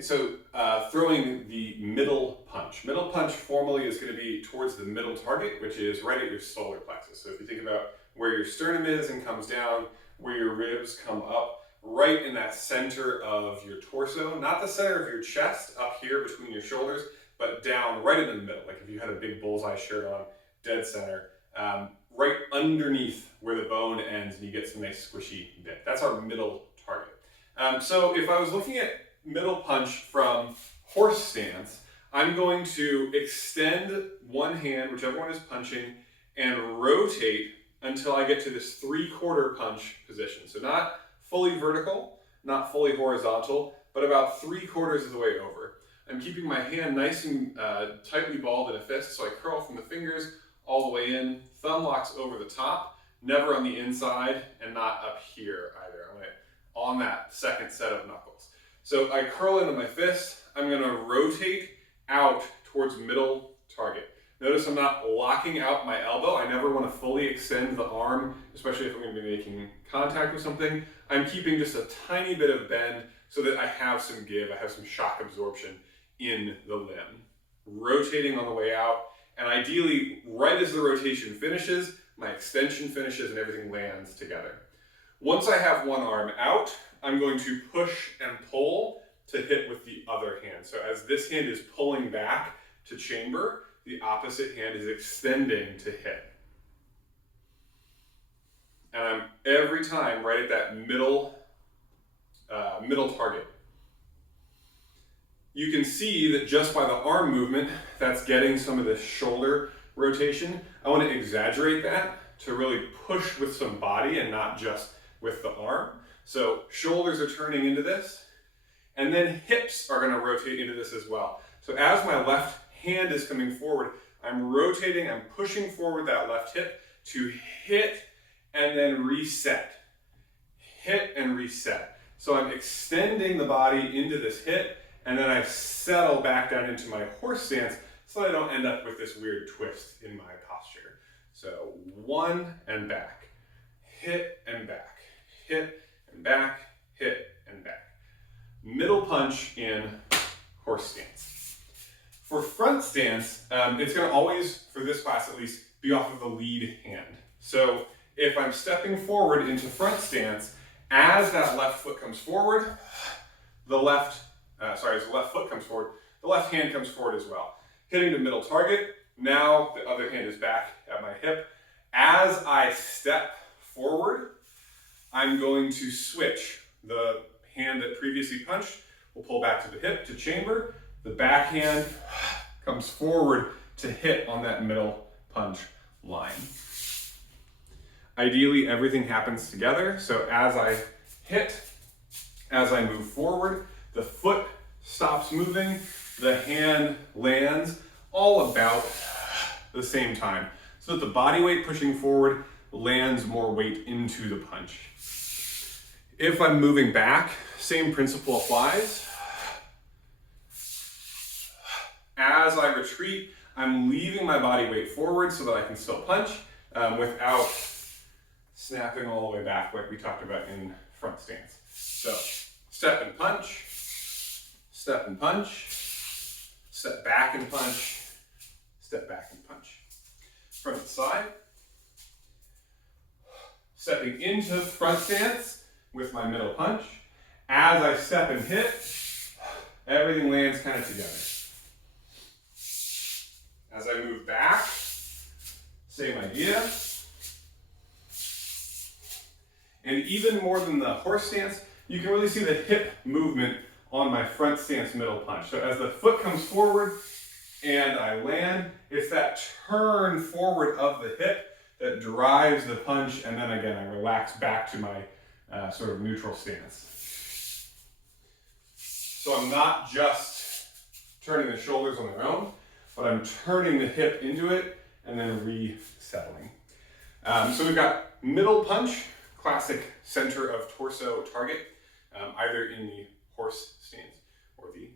So throwing the middle punch. Middle punch formally is going to be towards the middle target, which is right at your solar plexus. So if you think about where your sternum is and comes down, where your ribs come up, right in that center of your torso, not the center of your chest up here between your shoulders, but down right in the middle. Like if you had a big bullseye shirt on, dead center, right underneath where the bone ends and you get some nice squishy bit. That's our middle target. So if I was looking at middle punch from horse stance, I'm going to extend one hand, whichever one is punching, and rotate until I get to this 3/4 punch position. So not fully vertical, not fully horizontal, but about 3/4 of the way over. I'm keeping my hand nice and tightly balled in a fist, so I curl from the fingers all the way in, thumb locks over the top, never on the inside, and not up here either. I'm on that second set of knuckles. So I curl into my fist, I'm gonna rotate out towards middle target. Notice I'm not locking out my elbow. I never want to fully extend the arm, especially if I'm going to be making contact with something. I'm keeping just a tiny bit of bend so that I have some give, I have some shock absorption in the limb. Rotating on the way out, and ideally, right as the rotation finishes, my extension finishes and everything lands together. Once I have one arm out, I'm going to push and pull to hit with the other hand. So as this hand is pulling back to chamber, the opposite hand is extending to hit. And I'm every time right at that middle target. You can see that just by the arm movement, that's getting some of this shoulder rotation. I want to exaggerate that to really push with some body and not just with the arm. So shoulders are turning into this, and then hips are going to rotate into this as well. So as my left hand is coming forward, I'm rotating, I'm pushing forward that left hip to hit and then reset. Hit and reset. So I'm extending the body into this hit, and then I settle back down into my horse stance so I don't end up with this weird twist in my posture. So one and back, hit and back, hit and back, hit and back. Middle punch in horse stance. For front stance, it's going to always, for this class at least, be off of the lead hand. So if I'm stepping forward into front stance, as that left foot comes forward, as the left foot comes forward, the left hand comes forward as well. Hitting the middle target, now the other hand is back at my hip. As I step forward, I'm going to switch. The hand that previously punched will pull back to the hip to chamber. The back hand comes forward to hit on that middle punch line. Ideally, everything happens together. So as I hit, as I move forward, the foot stops moving, the hand lands all about the same time. So that the body weight pushing forward lands more weight into the punch. If I'm moving back, same principle applies. As I retreat, I'm leaving my body weight forward so that I can still punch without snapping all the way back like we talked about in front stance. So step and punch, step and punch, step back and punch, step back and punch. Front to side. Stepping into front stance with my middle punch. As I step and hit, everything lands kind of together. As I move back, same idea. And even more than the horse stance, you can really see the hip movement on my front stance middle punch. So as the foot comes forward and I land, it's that turn forward of the hip that drives the punch, and then again I relax back to my sort of neutral stance. So I'm not just turning the shoulders on their own, but I'm turning the hip into it and then resettling. So we've got middle punch, classic center of torso target, either in the horse stance or the